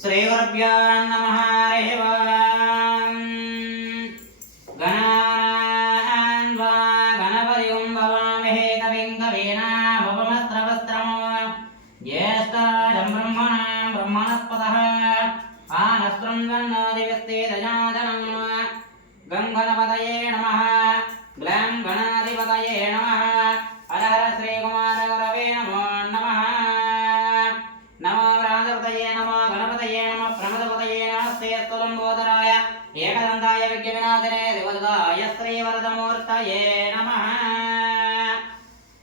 శ్రీ గురుభ్యో నమః. హరి ఓం. గణానాన్వా గణపతిం భవామహే కవిం కవీనాముపమస్రవస్త్రం జ్యేష్ఠరాజం బ్రహ్మణాం బ్రహ్మణస్పతః ఆనశృణ్వన్నోదివ్యస్తేజాజనం. గం గణపతయే నమః. గ్లాం గణాధిపతయే నమః. హర హర శ్రీకుమార గురవే నమో నమః. నమో వ్రాజపతయే నమో గణపతయే నమః. ప్రమదపతయే నమస్తే స్థూలంబోధరాయ ఏకదంతాయ విఘ్నవినాశనే దివదాయ శ్రీవరదమూర్తయే నమః.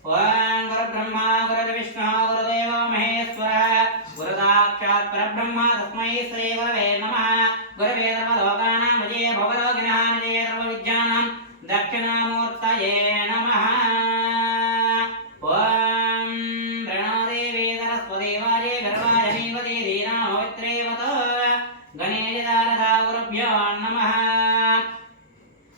ఓం గురుబ్రహ్మా గురుర్విష్ణు గురుదేవో మహేశ్వరః గురుసాక్షాత్ పరబ్రహ్మ తస్మై శ్రీ గురవే నమః. గురవే సర్వలోకానాం విజయ భవరోగిణః విజయ సర్వవిద్యానాం దక్షిణామూర్తయే నమః. ఓం ప్రణోదేవి సరస్వతి వాజే గర్వాజనీవతి ధీరామవిత్రేవతో గణేశారదా గురుభ్యో నమః.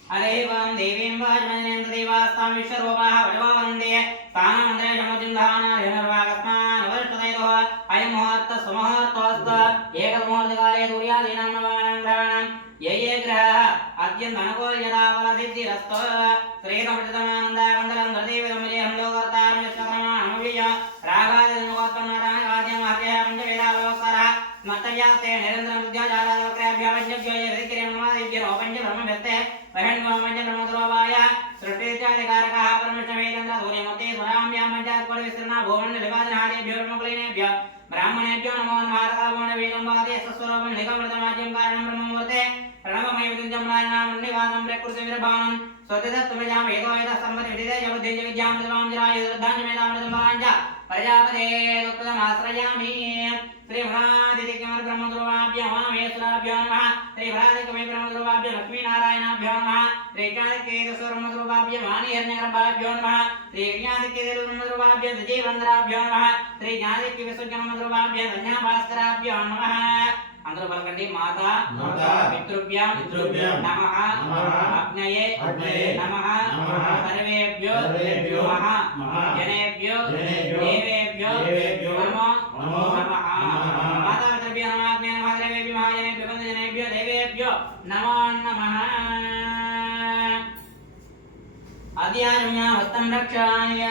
హరి ఓం. దేవీం వాజమనేంద్రదేవాస్తాం విశ్వరూపాః వజవో వందే స్థానమంత్రేషముచిందహానార్వాకస్మాన్వర్షదైతో అయం ముహూర్త సుముహూర్తోస్తు ఏకముహూర్తకాలే సూర్యాదీనాం నవానాం గ్రహాణాం ఏ ఏ గ్రహాः అత్యంతనుకూల్యతా ఫలసిద్ధిరస్తు. శ్రీతమృతమానందాకందలం దృదేవిదముజేహం లోకర్తారం యశ్వక్రమాణమవ్యయ రాఘాదినోత్పన్నతాన్వాద్యం పంచవేదాలోకరः స్మర్తవ్యాస్తే నిరంతరం విద్యాచారాలోక్రయాభ్యావజ్ఞభ్యో యదికిరేమన్వాదివ్యరోపంచ బ్రహ్మభ్యస్తే వహన్వామञ्च ब्रह्मद्रोवाय सृष्टित्यादिकारकः परमेश्वरेन्द्र सूर्यमूर्ति स्वराम्यां पञ्चात्कोटि विस्तीर्णा भुवननिलिपादनादिभ्यो ब्रह्मकुलीनेभ्यो ब्राह्मणेभ्यो नमो नमः. वेदम्बादे स्वस्वरूपं निगमृतमाज्यं कारणं ब्रह्ममूर्ते प्रणवमयविद्यं नारायणं प्रकृतिविरभानं स्वततत्वमिजां वेदोवेदः सम्पत्तिविदिते जगुद्धिं विद्यामृतमां जराय श्रद्धाञ्जमेधामृतमाञ्च प्रजापते दुःखदमाश्रयामि. श्रीभ्रादितिकमर ब्रह्मगुरुवाभ्यो महेश्वराभ्यो नमः. श्रीभ्रादिकमे ब्रह्मगुरुवाभ्यो लक्ष्मीनारायणाभ्यो नमः. श्रीज्ञानकेतुस्वरमगुरुवाभ्यो वाणीहिरण्यगर्भाभ्यो नमः. श्रीज्ञानकेतुर्मगुरुवाभ्यो विजयवन्दराभ्यो नमः. श्रीज्ञानकेतुस्वरमगुरुवाभ्यो धन्याभास्कराभ्यो नमः. అందరూ పలకండి. మాతా పితృభ్యాం నమః. అగ్నయే నమః. సర్వేభ్యో జనేభ్యో దేవేభ్యో నమో నమః. మాతా పితృభ్యో నమః. అగ్నయే నమః. సర్వేభ్యో మహాజనేభ్యో బంధుజనేభ్యో దేవేభ్యో నమో నమః. అద్యారుణ్యా వస్తం రక్షాయ.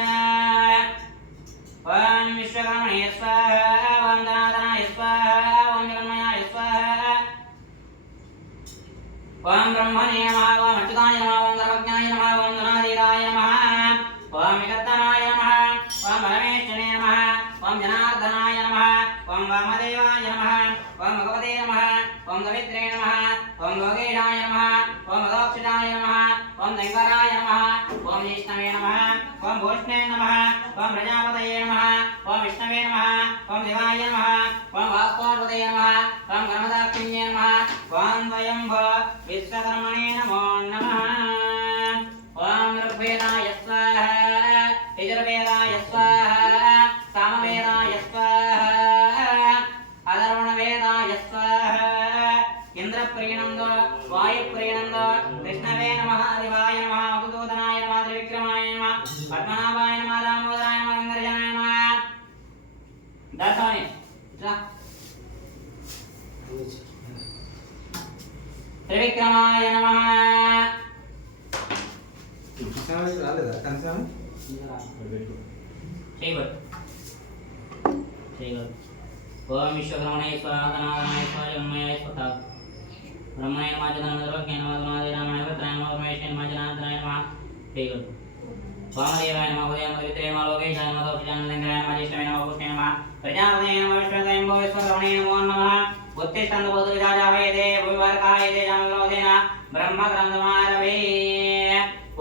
ఓం విశ్వకర్మణే స్వాహా. ఓం ధనాధనాయ స్వాహా. ఓం జగన్మయాయ స్వాహా. ఓం బ్రహ్మణే నమః. ఓం అచ్యుతాయ నమః. ఓం సర్వజ్ఞాయ నమః. ఓం ధనాధీరాయ నమః. ఓం వికర్తనాయ నమః. ఓం పరమేశ్వరే నమః. ఓం జనార్దనాయ నమః. ఓం వామదేవాయ నమః. ఓం భగవతే నమః. ఓం సవిత్రే నమః. ఓం లోకేశాయ నమః. ఓం మదోక్షితాయ నమః. ఓం శంకరాయ నమః. ఓం విష్ణవే నమః. ఓం భూష్ణే నమః. ఓం ప్రజాపతయే నమః. ఓం విష్ణవే నమః. ఓం శివాయ నమః. ఓం వాస్తవాపతయే నమః. ఓం గణపదాక్షిణ్యే నమః. ఓం స్వయంభో విశ్వకర్మణే నమో నమః. ఓం ఋగ్వేదాయ స్వాహా. యజుర్వేదాయ స్వాహా. సామవేదాయ స్వాహా. అధర్వణవేదాయ స్వాహా. ఇంద్రప్రీణందో వాయుప్రీణందో విష్ణవే నమః. శివాయ నమః. మధుసూదనాయ నమః. త్రివిక్రమాయ నమః. పద్మనాభాయ నమః. దామోదరాయ నమః. గంగర్జనాయ నమః. దాసవాణి త్రివిక్రమాయ నమః. ఓం విశ్వకర్మణే స్వాహా. ధనాధనాయ స్వాహా. జగన్మయాయ స్వాహా. బ్రహ్మణే నమః. జగన్మయ నమః. రామాయ పుత్రాయ నమః. పరమేశ్వరాయ నమః. జనార్దనాయ నమః. వామదేవాయ నమః. ఉదయమవిత్రే నమః. లోకేశాయ నమః. దోషజానలింగాయ నమః. జ్యేష్ఠవే నమః. భూష్ణే నమః. ప్రజాపతయే నమః. విశ్వకర్మణే విశ్వకర్మణే నమో నమః. ఉత్తిష్టంతు విధాజాహయతే భూమివర్గాయతే జామలోదేన బ్రహ్మగ్రంథమారవే.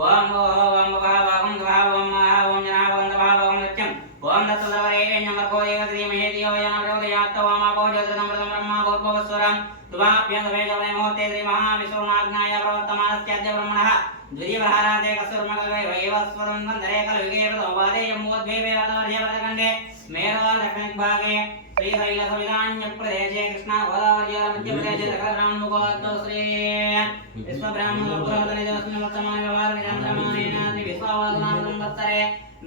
ఓం ఓహో ఓం భవః ఓం ధ్వః ఓం మహః ఓం జనః ఓం తపః ఓం సత్యం ఓం దత్తదవరేణ్యం భర్గో దేవస్య ధీమహి ధియో యో నః ప్రచోదయాత్. ఓం ఆపో జ్యోతిర్గమృతం బ్రహ్మ భూర్భువః స్వరం తుభాభ్యం వేదవే ముహూర్తే శ్రీ మహావిష్ణునాజ్ఞాయ ప్రవర్తమానస్యాద్య బ్రహ్మణః द्वितीयप्रहाराते कस्तूर्मकल्वे वैवस्वतं वन्दरे कलयुगे प्रतोपादे जम्बोद्वीपे वर्धवर्षवर्धखण्डे मेरवा दक्षिणभागे श्रीशैलसंविधान्यप्रदेशे कृष्णागोदावर्योर मध्यप्रदेशे सकलब्राह्मणमुखोद्भव श्री विश्वब्राह्मणपुरोहितनिजस्मिन्वर्तमानव्यवहारनिचन्द्रमानेन श्रीविश्वावसुनामसंवत्सरे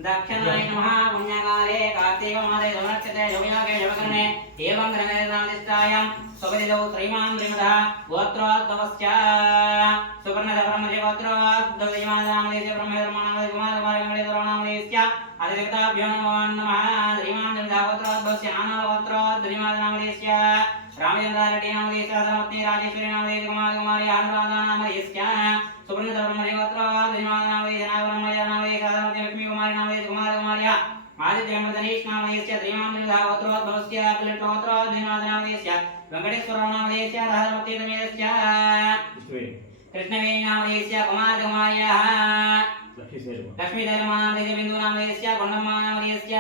दक्षिणाय नमः पुण्यकाले कार्तिकमासे शोभनक्षत्रे शोभयागे शोभकर्णे एवं ग्रहनिर्धारनिष्ठायां सुपतितौ श्रीमान् श्रीमदः गोत्रोद्भवस्य सुपर्णधर्मस्य गोत्रोद्भवतिमानामदेस्य ब्रह्मधर्माणामदे कुमारकुमारगणेश्वराणामदेस्य अधिदेवताभ्यो नमो नमः श्रीमान् श्रीमदः गोत्रोद्भवस्य नानागोत्रोद्भवतिमानामदेस्य रामचन्द्रारेड्डिनामदेस्य धर्मपत्नी राजेश्वरी नामदेस्य कुमारकुमारी अनुराधानामदेस्य सुपर्णधर्मस्य गोत्रोद्भवतिमानामदेस्य नागब्रह्मचार्यनामदेस्य धर्मपत्नी लक्ष्मीकुमारी नामदेस्य कुमारकुमार्य आदित्यमृतनीश नामदेस्य श्रीमान् श्रीमदः गोत्रोद्भवस्य पिलटगोत्रोद्भवतिमानामदेस्य वेंकटेश्वरनामदेस्य धर्मपत्नीतमेस्य कृष्णवेणी नामदेस्य कुमारकुमार्याः लक्ष्मीधर्मानामदेस्य बिन्दुनामदेस्य कोण्डम्मानामदेस्य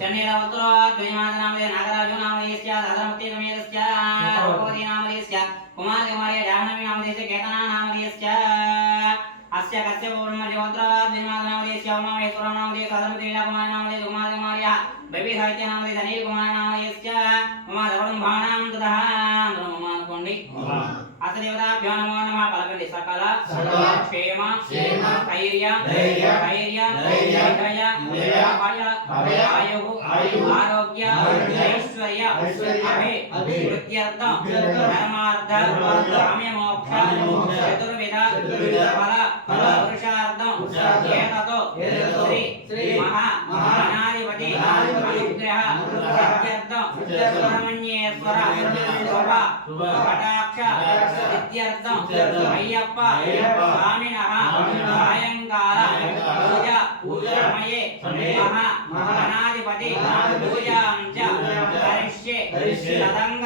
चन्नेलगोत्रोद्भवतिमानामदेस्य नागराजो नामदेस्य धर्मपत्नीतमेस्य भगवती नामदेस्य कुमारकुमार्य जाह्नवी नामदेस्य केतनानामदेस्य अस्य कस्य पूर्णमर्योत्रोद्भवतिमानामदेस्य उमामहेश्वरनामदेस्य धर्मपत्नीलीलाकुमारनामदेस्य कुमारकुमार्याः बैबीसाहित्यनामदेस्य अनिलकुमारनामदेस्य उमाधवडम्बाणां ततः अनुकोण्डि अतदेवताभ्यो नमो नमः पलकंडि सकल क्षेम स्थैर्य अभय आरोग्य ऐश्वर्य अभिवृद्ध्यर्थं धर्मार्थ काम्यमोक्ष चतुर्विध फल पुरुषार्थं एततो श्री महागणाधिपति अनुग्रह सिद्ध्यर्थं सुब्रह्मण्येश्वर शुभ कटाक्ष सिद्ध्यर्थं अय्यप्प स्वामिनः सायंकाल पूजा समये महागणाधिपति पूजां च करिष्ये तदंग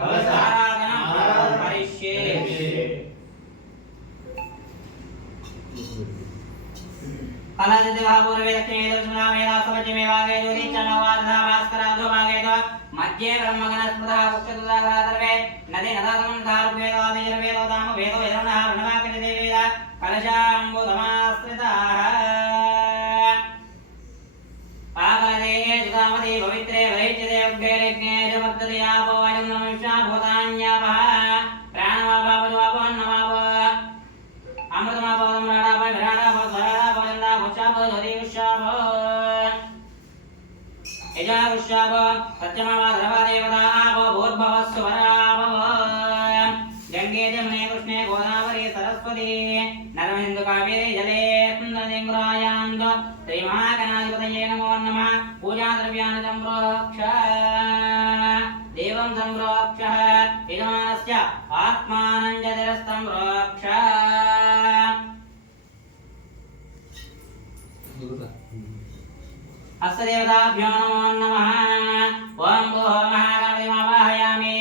कलश आराधनं करिष्ये कलशदेवपूर्वे दक्षिणे दक्षिणावेदासवचमे वागे ज्योतिश्चमवादधा भास्कराधो भागेत मध्ये ब्रह्मगणस्पृतः उच्चतुदाग्रादर्वे नदी नदागमन्धारुवेदवादिजर्वेदो दाम वेदो यरणः वृणवाक्यते वेद कलशाम्बुधमाश्रिताः पाकलदेहे सुधामति पवित्रे वैच्यते उग्रेलग्ने च वर्तते आपो वायुं नमविष्णा भूतान्यापः प्राणवापावजुवापोन्नमापो अमृतमापवदं राडापो विराडापो स्वराडापो चन्दापो शापो धोतिविश्वापो यजाविश्वापो सत्यमावाधरवा देवता आपो भूर्भवस्सु वरापो गंगे जमुने कृष्णे गोदावरी सरस्वती नर्महिन्दु कावेरी जले नदीङ्गुरायान्तो श्रीमहागणाधिपतये नमो नमः पूजाद्रव्याणि सम्प्रोक्ष देवं सम्प्रोक्ष यजमानस्य आत्मानं जतिरस्तम्प्रोक्ष हस्तदेवताभ्यो नमो नमः ओं भूः महागणपतिमावाहयामि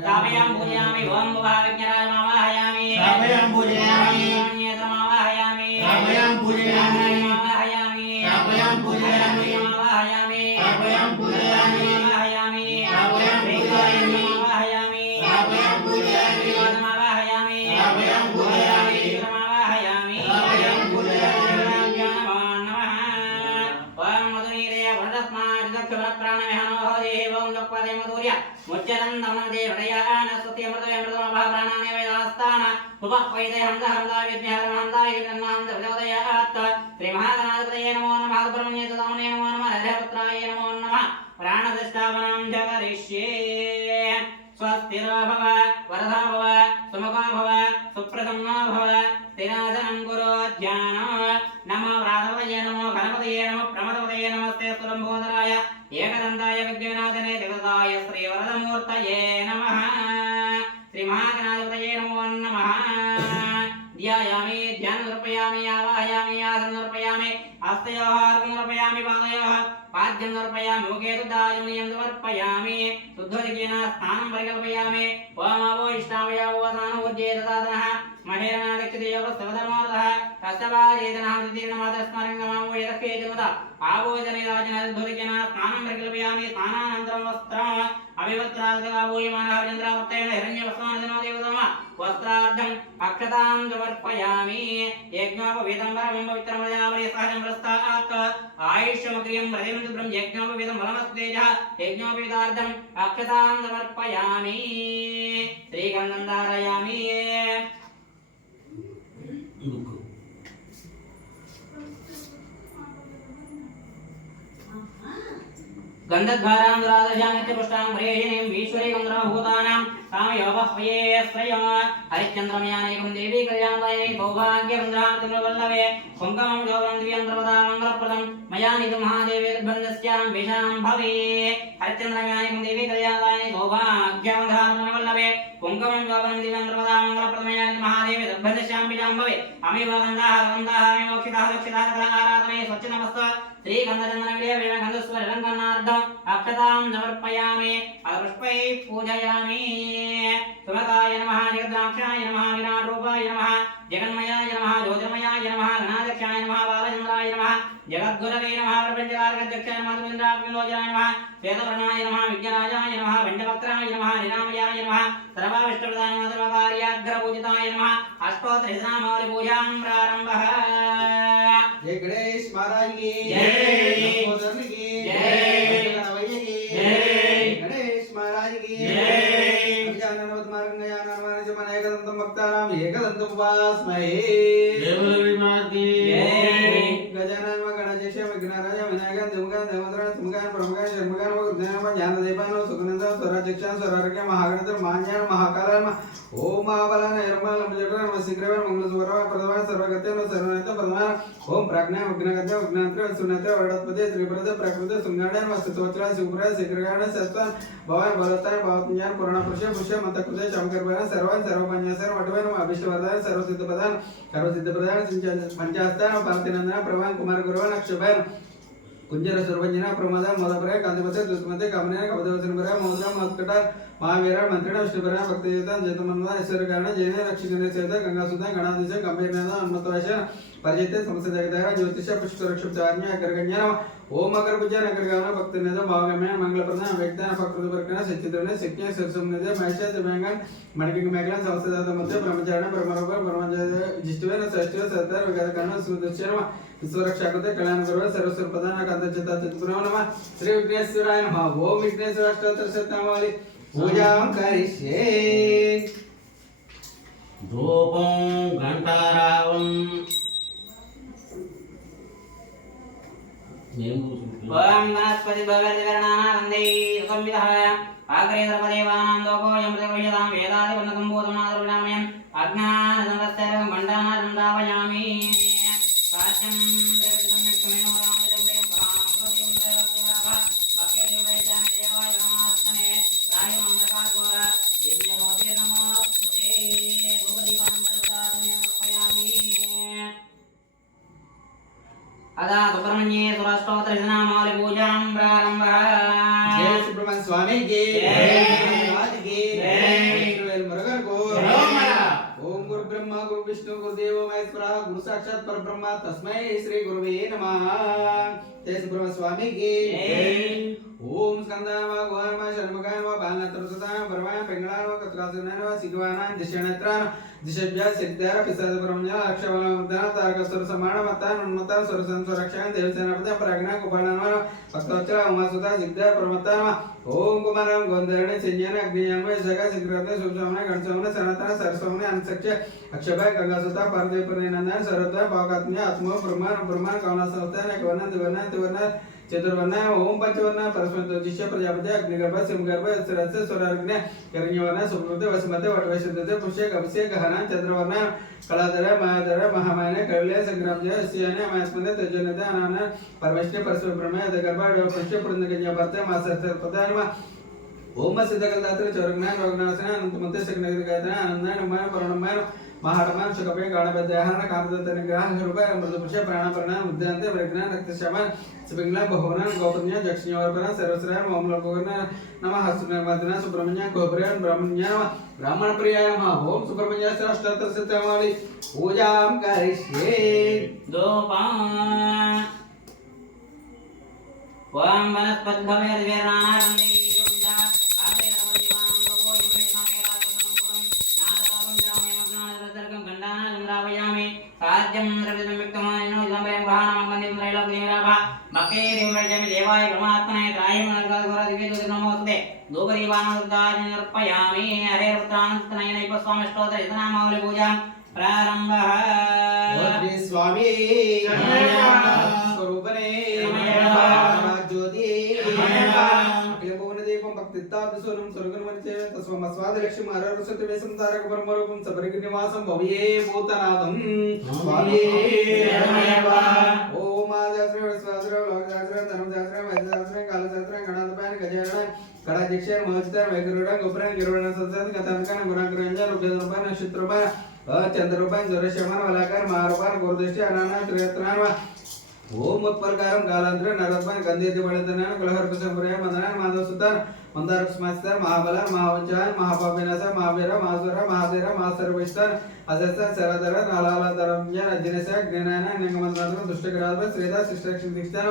स्थापयामि पूजयामि ओं भूः विघ्नराजमावाहयामि स्थापयामि पूजयामि नेत्रमावाहयामि स्थापयामि पूजयामि मावाहयामि स्थापयामि पूजयामि मावाहयामि स्थापयामि पूजयामि मावाहयामि स्थापयामि पूजयामि मावाहयामि स्थापयामि पूजयामि मावाहयामि स्थापयामि पूजयामि मावाहयामि स्थापयामि पूजयामि नमो नमः ओं मधुनीरय वरदस्मात् दक्षप्राणमेहनो हरिः ओं जपदे मधुर्य मुच्चरन्दमनदे हृदयान स्तुत्यमृतमृतमभा प्राणाने वेदास्तान उपवैदे हमदा विद्याहरमहंदा युगन्नाहंद विदोदयात् श्रीमहागणाधिपतये नमो नमः सुब्रह्मण्य सुदामने नमो नमः हरिपुत्राय नमो नमः प्राणप्रतिष्ठापनं च करिष्ये स्वस्तिरो भव वरदा भव सुमुखो भव सुप्रसन्नो भव स्थिरासनं कुरु ध्यानं नमो व्रातपतये नमो गणपतये नमो प्रमदपतये नमस्ते स्तुलम्बोदराय एकदन्ताय विघ्नविनाशने जगदाय श्रीवरदमूर्तये नमः श्रीमहागणाधिपतये नमो नमः ध्यायामि ध्यानमर्पयामि आवाहयामि आसनमर्पयामि हस्तयोर्घ्यमर्पयामि पादयोः पाद्यं समर्पयामि मुखे तुदायमनियं समर्पयामि शुद्धोदकेन स्नानं परिकल्पयामि ओमावो इष्टावयवसानोज्येतदातनः महेरनादक्षते योगस्तवधर्मार्थः कष्टवाजेतनः तृतीयमातस्मरणमावो यदक्षे जन्मता आवोजने राजनदुद्धोदकेन स्नानं परिकल्पयामि स्नानानन्तरं वस्त्रम् अभिवस्त्रादगावोयमानः चन्द्रावर्तेन हिरण्यवस्त्रानजनो देवतमः वस्त्रार्धम् अक्षतां समर्पयामि यज्ञोपवीतं परमं पवित्रं प्रजापति सहजं प्रस्तात् आयुष्यमक्रियं प्रतिमन्त्र ब्रह्म यज्ञोपवीतं फलमस्तेजः यज्ञोपवीतार्थम् अक्षतां समर्पयामि श्रीगन्धं धारयामि गन्धद्वारां दुरादर्शां पुष्टां प्रेयिनीं ईश्वरी गन्धर्वभूतानां कामयोगस्वये स्वयं हरिश्चन्द्रमयानेकं देवी कल्याणदायिनी सौभाग्यवन्दातुलवल्लभे कुङ्कुमं योगं द्वियन्त्रवदा मङ्गलप्रदं मया निधि महादेवे बन्धस्यां विषां भवे हरिश्चन्द्रमयानेकं देवी कल्याणदायिनी सौभाग्यवन्दातुलवल्लभे कुङ्कुमं योगं द्वियन्त्रवदा मङ्गलप्रदं मया निधि महादेवे बन्धस्यां विषां भवे अमेव गन्धाः मोक्षिताः लक्षिताः कलाराधने स्वच्छनमस्तु श्रीगन्धचन्दनविले गन्धस्वरलङ्कनार्थम् अक्षतां समर्पयामि पुष्पैः पूजयामि सुमकाय नमः जगद्राक्षाय नमः विराटरूपाय नमः जगन्मयाय नमः ज्योतिर्मयाय नमः गणाध्यक्षाय नमः बालचन्द्राय नमः जगद्गुरवे नमः प्रपञ्चकारकध्यक्षाय नमः सुरेन्द्राग्निलोचनाय नमः श्वेतवर्णाय नमः विज्ञराजाय नमः वेण्डवक्त्राय नमः निरामयाय नमः सर्वाविष्टप्रदाय नमः सर्वकार्याग्रपूजिताय नमः अष्टोत्तरशतनामावलिपूजां प्रारम्भः। जय गणेश महाराज की जय। लंबोदर की जय। गणवैया की जय। गणेश महाराज की जय। अभिजाननवद्मार्गयानामार्गजमन एकदन्तं भक्तानां एकदन्तं उपास्महे गजानन गणेश विघ्नराज विनायकं देवगं देवद्रं सुमगं परमगं शर्मगं वज्ञानं ज्ञानदीपानं सुगन्धं स्वराज्यक्षं स्वरार्घ्यं महागणतं मान्यानं महाकालं ओम महाबलान निर्मल मजगण वसिग्रवन मंगलस्वरव प्रथमा सर्वगत्यं सर्वनितं प्रथमा ओम प्राज्ञा विघ्नगत्य विघ्नांत्र सुनते वरदपदे त्रिपुरद प्रकृत सुंगाडन वस्तुवचरा शिवपुर शिखरगाण सत्वन भवन बलताय भवज्ञान पुराण पुरुष पुष्य मतकृते शंकरपदान सर्वान सर्वपन्यासर वटवन अभिष्टवरदान सर्वसिद्धपदान सर्वसिद्धप्रदान पंचास्तान पार्थिनंदन प्रवान कुमार गुरुवन अक्षुभन कुंजर सर्वजना प्रमोद मोदपरे कांतिपते दुष्मते कामने कवदवचनपरे मोदरा मत्कटार महावीर मंत्रिण विष्णुपरा भक्तियुता जयतमन्वा ईश्वरगाण जैन रक्षिकने सेवता गंगासुता गणाधीश गंभीरनाथ हनुमतवशन परिजते समस्तजगदार ज्योतिष पुष्करक्षुप्तारण्य अकरगण्य ओम अकरपूजन अकरगान भक्तिनेद भावगम्य मंगलप्रदान व्यक्तान भक्तप्रकरण सच्चित्रने सिक्ञ सरसुमनेद महेश दिव्यांगन मणिक मेघलन समस्तदात मध्य ब्रह्मचारण ब्रह्मरोग ब्रह्मजिष्टवेन षष्ठव सत्तर विगतकर्ण सुदर्शन विश्वरक्षाकृते कल्याण गुरु सर्वस्वप्रदान कांतचिता चित्पुरम नमः श्री विघ्नेश्वराय नमः ओम विघ्नेश्वर अष्टोत्तर शतनामावली पूजां करिष्ये धूपं घंटारावं ओम वनस्पति भगवद्वर्णानां वन्दे सुसंविदः आग्रेद्रपदेवानां लोको यमृतविषदां वेदादिवर्णसम्भूतमादरुणामयम् अज्ञानसंवत्सरं मण्डनादं दावयामि साध्यं देवतं विष्णुमेनो रामजं प्रियं भवामपतिं देवदेवः भक्तिदेवैतानि देवाय नमात्मने रायमन्द्रकाघोर दिव्यलोके नमोस्तुते धूपदीपां प्रदातुं समर्पयामि अदा सुब्रह्मण्ये सुराष्टोत्तरशतनामावली पूजां प्रारम्भः। जय सुब्रह्मण्य स्वामी की जय महाराज की जय मुरुगन को ओम गुरु ब्रह्मा गुरु विष्णु गुरुदेव महेश्वरा गुरु साक्षात परब्रह्मा तस्मै श्री गुरुवे नमः। जय सुब्रह्मण्य स्वामी की जय ओम स्कंदाय नमः गोहाय नमः शर्मगाय नमः बालनेत्रसुताय परमाय पिंगळाय नमः कत्रासनाय नमः सिगवानाय दिशनेत्राय दिशभ्य सिद्धाय पिसादब्रह्मण्य अक्षवलमदान तारकस्वर समान मतान उन्मतान स्वरसं स्वरक्षाय देवसेनापति प्राज्ञा कुपालाय नमः भक्तवत्सला उमासुता सिद्धाय परमताय नमः ओम कुमारं गोंधरणे संज्ञान अग्नियामय सगा सिग्रते सुब्रह्मण्य गणसमने सनातन सरस्वमने अनसक्ष अक्षभय गंगासुता पार्थिव परिनंदन सर्वत्र भागात्म्य आत्मा ब्रह्मा कवनासवतान कवना दिवना चतुर्वर्ण ओम पंचवर्ण परस्पर ज्योतिष प्रजापति अग्निगर्भ सिंहगर्भ सरस्य स्वराग्नि करण्यवर्ण सुब्रते वसुमते वटवैशुद्धते पुष्य कपस्य गहना चंद्रवर्ण कलाधर महाधर महामायन कौल्य संग्रामजय स्याने अमास्मने तजनते अनान परमेश्वर परस्पर ब्रह्म अधगर्भ पुष्य पुरंदगन्यवर्ते मासर्पदानम ओम सिद्धकलदात्र चौरग्ना रोगनाशना अनंतमते सकनगदगायतना आनंदाय नमः परममाय महारमान सुखपे गाणबद्याहरण कामदत्त निग्रह रूप अमृतपुरुष प्राणपर्ण मुद्यांते प्रज्ञान रक्तशमन सुपिंगला बहुवनन गौतम्य जक्षिणवर्पण सर्वश्रेय ओमलोकगण नमः हस्तनगमदना सुब्रह्मण्य गोब्रयन ब्रह्मण्य नमः ब्राह्मण प्रियाय नमः ओम सुब्रह्मण्य अष्टोत्तर शतनामावली पूजां करिष्ये धूपम् ओम वनस्पति भगवद्वर्णानां वन्दे धूपदीपानर्पयामि हरे रुद्रानन्दनयनैव स्वामिष्टोत्तर इतनामावली पूजा प्रारम्भः श्री स्वामी स्वरूपने ज्योति दीपम भक्तित्तादिसोनं स्वर्गन्वनिचे तस्मस्वादिलक्ष्मी हररुसतिवेशं तारकपरमरूपं सबरिगिनिवासं भवये भूतनाथं स्वामी ओम आदिश्री लोकशास्त्र धर्मशास्त्र वैद्यशास्त्र कालशास्त्र गणाधिपान गजानन कड़ाध्यक्षर महचितर वैगरुड़ गोपुरन गिरुवर्ण संसद कथानकन गुणाग्रंजन रूपन नक्षत्रोपन चंद्रोपन ज्वरशमन वलाकर महारूपन गुरुदृष्टि अनाना त्रिरत्नान ओम उत्पलकारम कालांतर नरत्मन गंधेति बळतनन कुलहर्पसंपुरय मदनन माधवसुतन मंदारकुस्मास्तर महाबल महावंचान महापापिनाश महावीर महासुर महाधीर महासर्वैस्तन अजस्र सरदर नालालधरंजन अज्जनस ज्ञानान निगमंत्र दुष्टग्राध श्रीदा शिष्टक्षितिष्ठन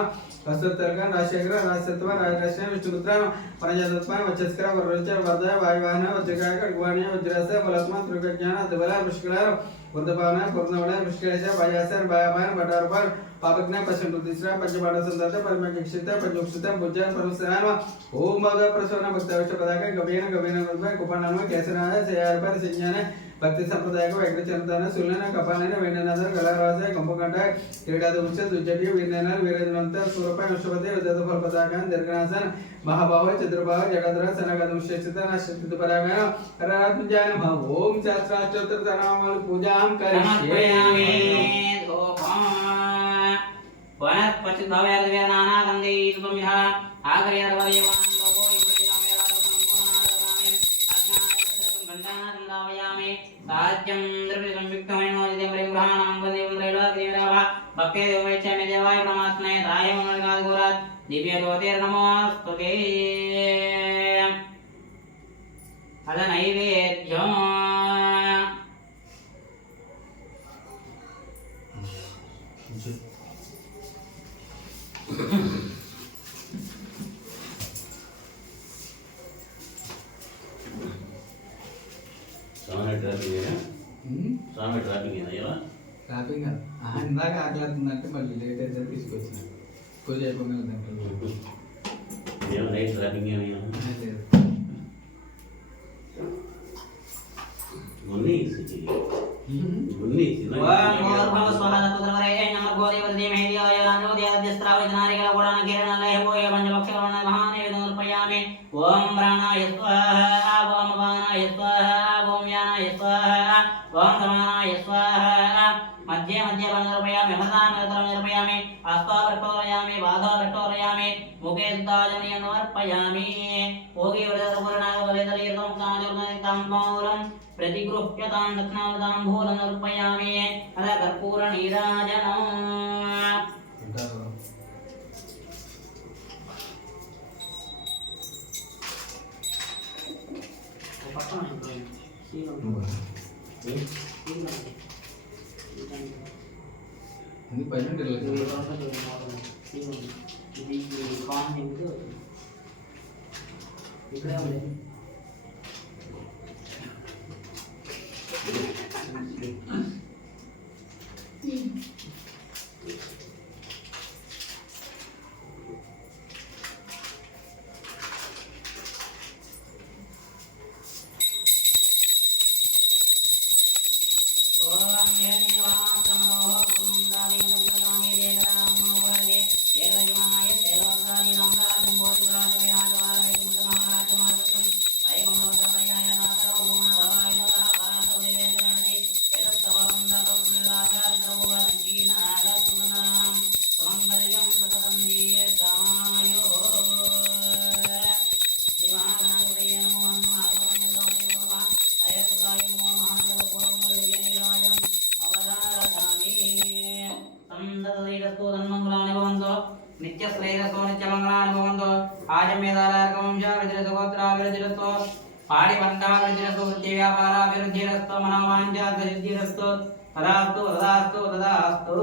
हस्तोत्तरकन राशेग्र राशत्व राजराशन विष्णुपुत्रन प्रजातत्मन वचस्कर वररुच वर्धय वायुवाहन वज्रकायक गुवाणीय वज्रस बलत्मन त्रिकज्ञान अद्बल पुष्कल वृद्धपावना पूर्णवळ पुष्कळेश बायासर बायापान बटारपान पापज्ञ पशुतिस्रा पंचपाठ संदर्भ परमक्षित पंचोक्षित भुजन परमसरान ओम भग प्रसन्न भक्ताविष्ट पदाक गवेन गवेन कुपनान केसराय जयार्पण संज्ञान भक्ति संप्रदाय को वैग्रचंदन सुलन कपालन वेणनादर गलाराज कंपकंठ क्रीडादुश्च दुज्जटी वीरनल वीरेंद्रवंत सूरप नक्षपति उदत फलपदाकान दीर्घनासन महाभाव चतुर्भाव जगद्र सनगदुश्चित नश्चितपरागण हररात्मजान ओम शास्त्राचोत्तर तनामल पूजां करिष्ये वनस्पति भवयर्वे नाना गंधे सुमिह आगर्यर्वयवान लोगो यमरियामयाराधनम् अज्ञानत्रकं गंधानावयामि साध्यं द्रव्यसंयुक्तमयमोदितं ब्रह्माणं वन्दे वन्द्रेणाग्निराव भक्ते देवैच्छामि देवाय परमात्मने दायं मनोगादगोरात् दिव्यज्योतिर्नमोऽस्तुते अद नैवेद्यम् స్వామి ట్రాపింగ్ ఏనా ట్రాపింగ్ ఇందాక ఆకలిస్తుందంటే మళ్ళీ లేట్ అయితే తీసుకొచ్చిన పూజ అయిపోయిందంటే నైట్ ట్రాపింగ్ ఏమైనా ओम प्राणाय स्वाहा ओम अपानाय स्वाहा ओम व्यानाय स्वाहा ओम समानाय स्वाहा मध्ये मध्ये निर्पयामि मदान निर्पयामि आस्वावर्तोरयामि बाधावर्तोरयामि मुखे सुदाजनियं समर्पयामि ओगे वरदपूर्णावलेदलीर्तं कामजोर्णं मौलं प्रतिगृह्यतां दक्षिणावतां भूलं निर्पयामि अथ कर्पूरनीराजनम् ini banyak dari पाड़ी पंटाभिरस्तु वृत्ति व्यापाराभिवृद्धिरस्तु मनोवांఛासिद्धिरस्तु तदास्तु तदास्तु तदास्तु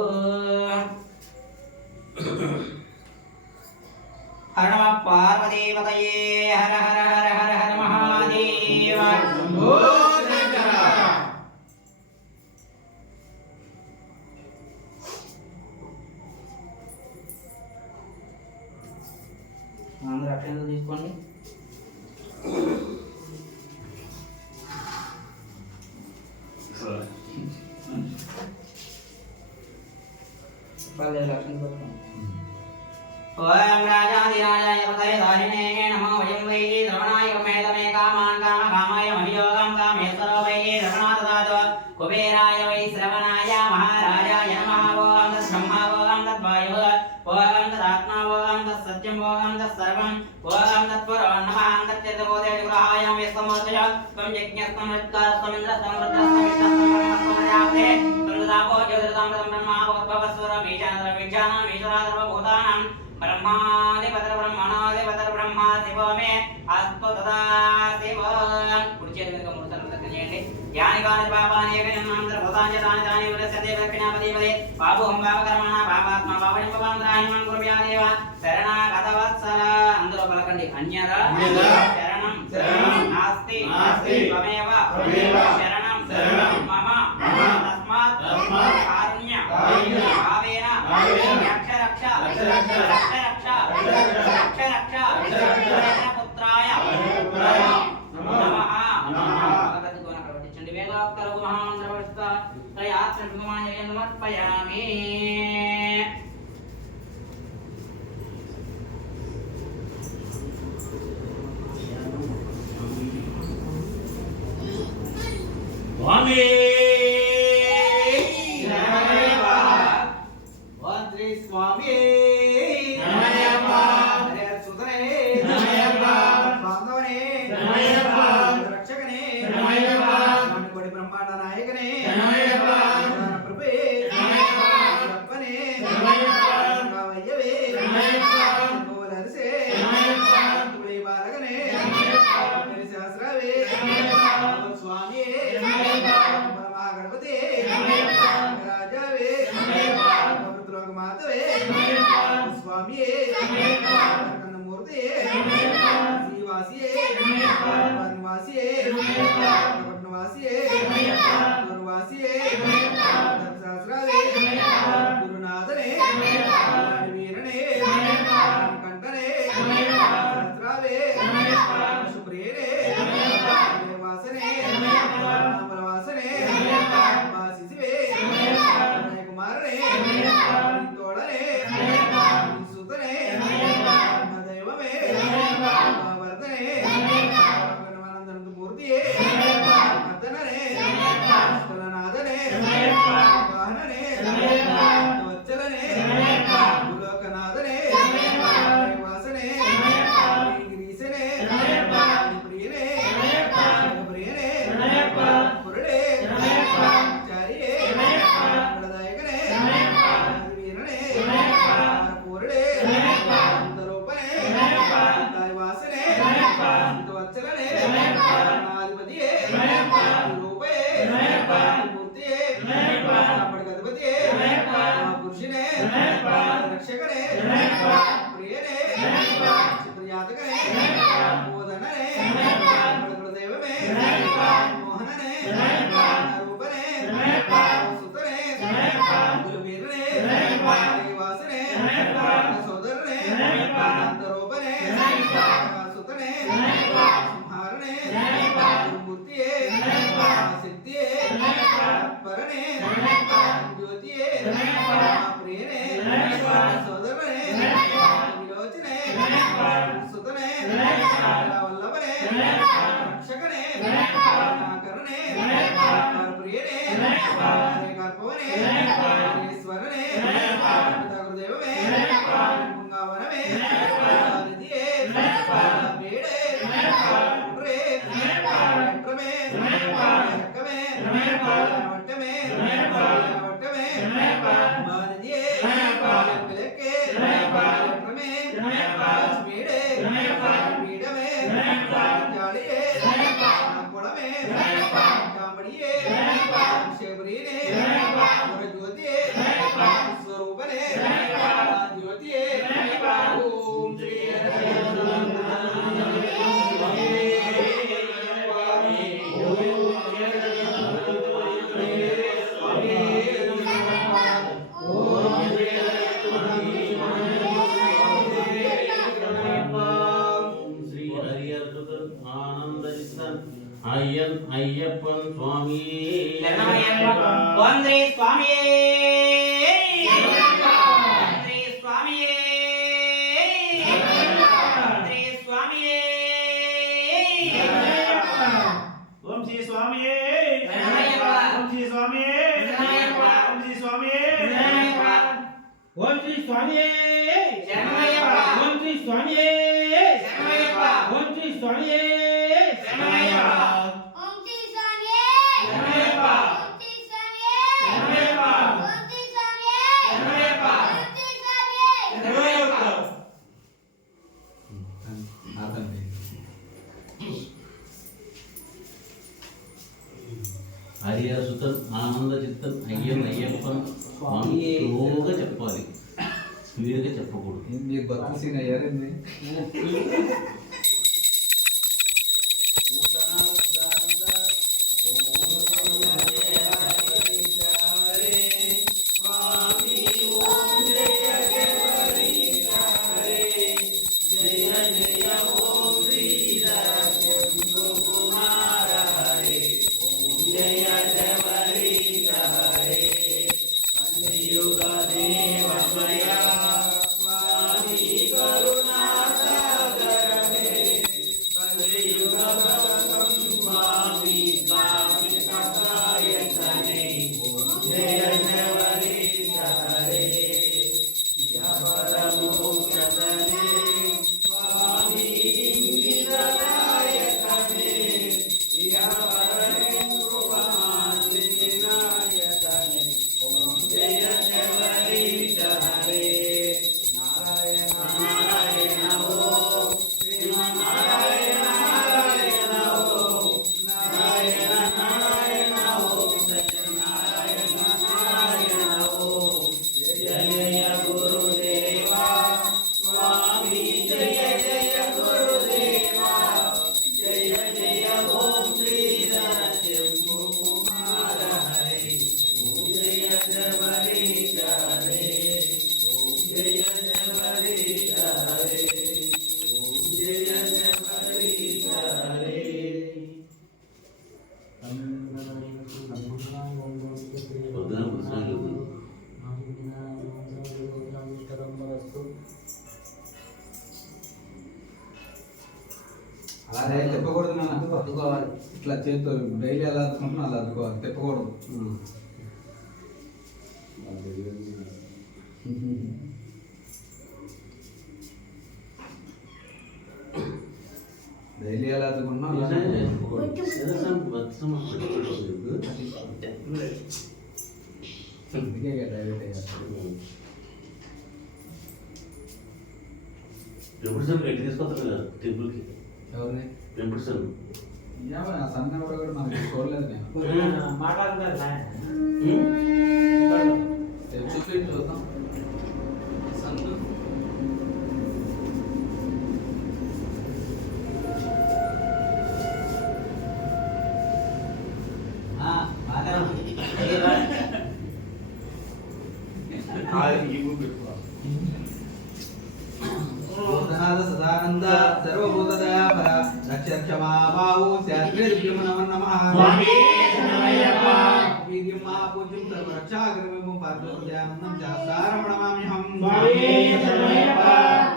हर नमः पार्वतीपतये हर हर हर हर हर महादेव शंभो शंकर అందరూ అక్షంతలు తీసుకోండి ఓం రాజాధిరాజాయ పతయే దారిణే నమో వయం వై ద్రవణాయ మేధమే కామాన్ కామాయ మహియోగం కామేశ్వరో వై ద్రవణా దదాతు కుబేరాయ వై శ్రవణాయ మహారాజాయ నమః ఓం తద్బ్రహ్మా ఓం తద్వాయుః ఓం తదాత్మా ఓం తత్సత్యం ఓం తత్సర్వం ఓం తత్పురో నమః తత్యర్దబోధే విగ్రహాయాం యస్మోదయ త్వం యజ్ఞస్తం రుత్కారస్తం ఇంద్రస్తం రుద్రస్తం విష్ణస్తం పరమస్మర్యావతే తందదాపో జ్యోతిర్దామృతం బ్రహ్మాభోద్భవస్వరం ఈశానద్రవిజ్ఞానం ఈశ్వరాధర్వభూతానాం బ్రహ్మాధిపతర బ్రహ్మణాధిపతర బ్రహ్మా శివో మే అస్తు తదా శివ. కుడి చేతి మీద మూడు సార్లు ప్రదక్షిణ చేయండి. యాని కాని పాపాని ఏకజన్మాంతర భూతాని తాని తాని విలసతే ప్రక్షిణాపతిపదే పాపోహం పాపకర్మణ పాపాత్మ పాపనిపపాంద్రాహిమం కుర్వ్యాదేవ శరణాగతవత్సల. అందులో పలకండి అన్యదా శరణం నాస్తి త్వమేవ శరణం మమ తస్మాత్ కారుణ్య భావేన రక్ష రక్ష రక్ష రక్ష రక్ష రక్ష పుత్రాయ నమః. వేదాక్తరఘు మహామంత్రవస్త త్రయాత్మకుమాన్యం సమర్పయామి. స్వామి ఓం శ్రీ స్వామి బ్రహ్మాండ నాయకనే ప్రభే అప్పనే వయ్యవే బాలగనే శాస్త్రవే స్వామి గణపతి రాజావే మాతవే స్వామి మూర్తి శ్రీవాసియే వనవాసియే పట్నవాసియే గురువాసియే ధర్మశాస్త్రాలే గురునాథనే వీరనే కంఠనే శాస్త్రాలే సుప్రియనే వాసనే అమరవాసనే వాసిసివే కుమారనే తోడనే సుతనే దైవమే వర్ధనే మూర్తియే అతననే కులనాథనే వాహననే వచ్చలనే లోకనాథనే వాసనే గిరీశనే ప్రియనే ప్రియనే పురుడే చారియే ప్రదాయకనే వీరనే పూరుడే రూపనే వాసనే వచ్చలనే ఆధిపతియే రూపే మూర్తియే అప్పటికధిపతియే పురుషునే రక్షకనే ప్రియనే చిత్రయాతకనే బోధననే దైవమే మోహననే రూపనే సుతనే వీరనే వాసనే సోదరనే రూపనే సుతనే సంహారనే మూర్తియే శక్తియే పరనే జ్యోతియే ప్రియనే సోదరనే విలోచనే సుతనే వల్లభనే రక్షకనే కరణే ప్రియనే గర్భవనే ఈశ్వరనే గురుదేవమే పుంగవనమే నిధియే మేడే రే వెంట్రమే రక్కమే వట్టమే వట్టమే మానిదియే పిలకే వెంట్రమే మేడే పీడమే జాలియే కొడమే కాంబడియే శబరినే జ్యోతియే స్వరూపనే జ్యోతియే ఓం శ్రీ అయ్యప్పన్ స్వామి ఓం శ్రీ స్వామి ఓం శ్రీ స్వామియే శరణమయ్యప్ప. ఓం శ్రీ స్వామియే శరణమయ్యప్ప. ఓం శ్రీ స్వామియే శరణమయ్యప్ప. ఓం శ్రీ స్వామియే శరణమయ్యప్ప. ఓం శ్రీ స్వామియే శరణమయ్యప్ప. ఓం శ్రీ స్వామియే శరణమయ్యప్ప. ఓం శ్రీ స్వామియే శరణమయ్యప్ప. ఓం శ్రీ స్వామియే శరణమయ్యప్ప. ఓం శ్రీ స్వామియే శరణమయ్యప్ప. ఓం శ్రీ స్వామియే శరణమయ్యప్ప. హరిహరసుతం ఆనంద చిత్తం అయ్యప్పన్ స్లోగా చెప్పాలి, స్పీడ్గా చెప్పకూడదు. మీకు భక్తి సీన్ అయ్యారండి. పొద్దున పుస్తకాలు అలా చెప్పకూడదు, మనం అద్దుకోవాలి. ఇట్లా చేతితో డైలీ ఎలా అద్దుకుంటున్నా అలా అద్దుకోవాలి, తిప్పకూడదు. డైలీ ఎలా అద్దుకుంటున్నా అలా అందుకే డైరెక్ట్ అయ్యారు. వెంకటేశ్వరం ఎట్టి తీసుకొస్తాను కదా టెంపుల్కి. ఎవరిని వెంకటేశ్వరం ఆ సన్న కూడా మనకి చూడలేదు నేను. మాట్లాడుతున్నారు చూపించి చూద్దాం. సన్ను భూతనాథ సదానంద సర్వభూతదయాపర రక్ష క్షమా బాహు శాస్త్రేభ్యో నమో నమః. వీర్యం మహాపూజ్యం సర్వరక్షాగ్రమం పార్థోపద్యానందం శాస్త్రారమణమామ్యహం.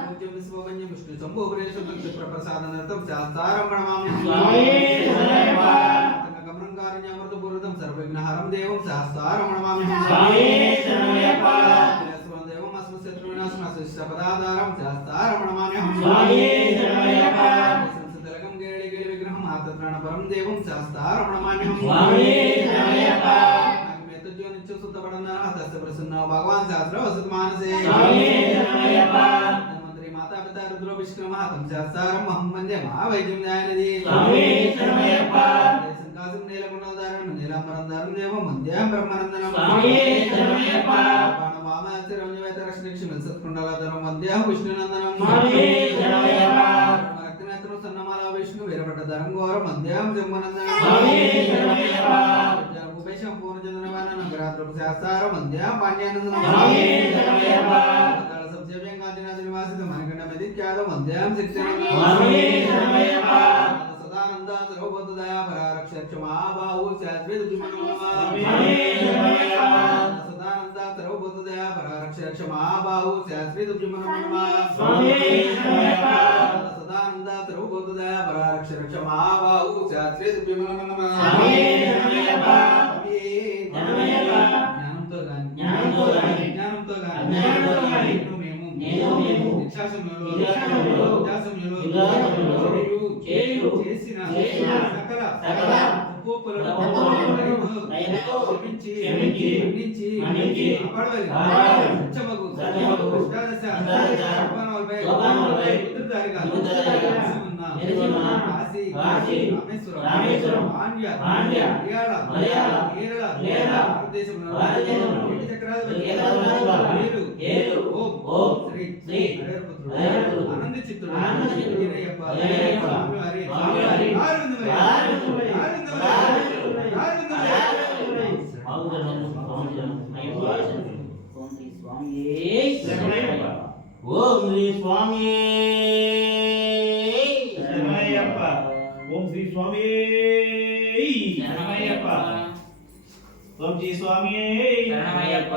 పూజ్యం విశ్వవన్యం విష్ణు శంభోపరేశం క్షిప్రప్రసాదనర్థం శాస్త్రారమణమామ్యహం. గమనం కారుణ్యామృతపూరితం సర్వవిఘ్నహరం దేవం శాస్త్రారమణమామ్యహం. దేవం అస్మశత్రువినాశం అశిష్టపదాధారం శాస్త్రారమణమామ్యహం. సంసతిలకం గేళి గేళి విగ్రహం ఆత్మత్రాణపరం దేవం శాస్త్రారమణమామ్యహం. भगवान शास्त्र वसत मानसे मंत्री माता पिता रुद्र विष्णु महातम शास्त्रम अहम वंदे महावैद्यम न्यायनिधि संकासम नीलगुणोदारण नीलांबरंदारण देवं वंद्यां ब्रह्मानंदनं वामाचरण्यवेत रक्षणक्षिण सत्कुंडलाधरं वंद्यां विष्णुनंदनं रक्तनेत्रं सन्नमाला विष्णु वीरभट्टधरं घोरं वंद्यां जम्बनंदनं शास्त्रारं वंद्यां पाण्ड्यानंदनं सबसे व्यंगादिनाथ निवासित मनकंडमेदित्यादं वंद्यां शिक्षणं सदानंद सर्वभूतदया परारक्ष क्षमा बाहु सदानंद सर्वभूतदया परारक्ष क्षमा बाहु सदानंद सर्वभूतदया పోతుదా పరారక్ష రక్ష మహాబాహు శాస్త్రే స్వామియే శరణమయ్యప్ప. శరణమయ్యప్ప. జ్ఞానంతో గాని జ్ఞానంతో గాని అజ్ఞానంతో అజ్ఞానంతో గాని నేను మేము నిక్షాసములో విలాసములో చేయు చేసిన సకల తప్పులను క్షమించి మన్నించి కాపాడవలెను. సత్యమగు అష్టాదశ సోపానములపై ఉత్తరదారిగా నిలిచి ఉన్న కాశీ రామేశ్వరం పాండ్య మలయాళ కేరళ భారతదేశంలో ఏడు చక్రాధిపతి ఏడు ఓం శ్రీ హరిహరపుత్రుడు హరిహరపుత్రుడు ఆనంద చిత్తుడు ఆనంద చిత్తుడు వీరయ్యప్ప వీరయ్యప్ప స్వామివారి స్వామివారి ఆరుందమరి ఆరుందమరి ఆరుందమరి ఓం శ్రీ స్వామి శరణమయ్యప్ప. ఓం శ్రీ స్వామి శరణమయ్యప్ప. ఓం శ్రీ స్వామి శరణమయ్యప్ప.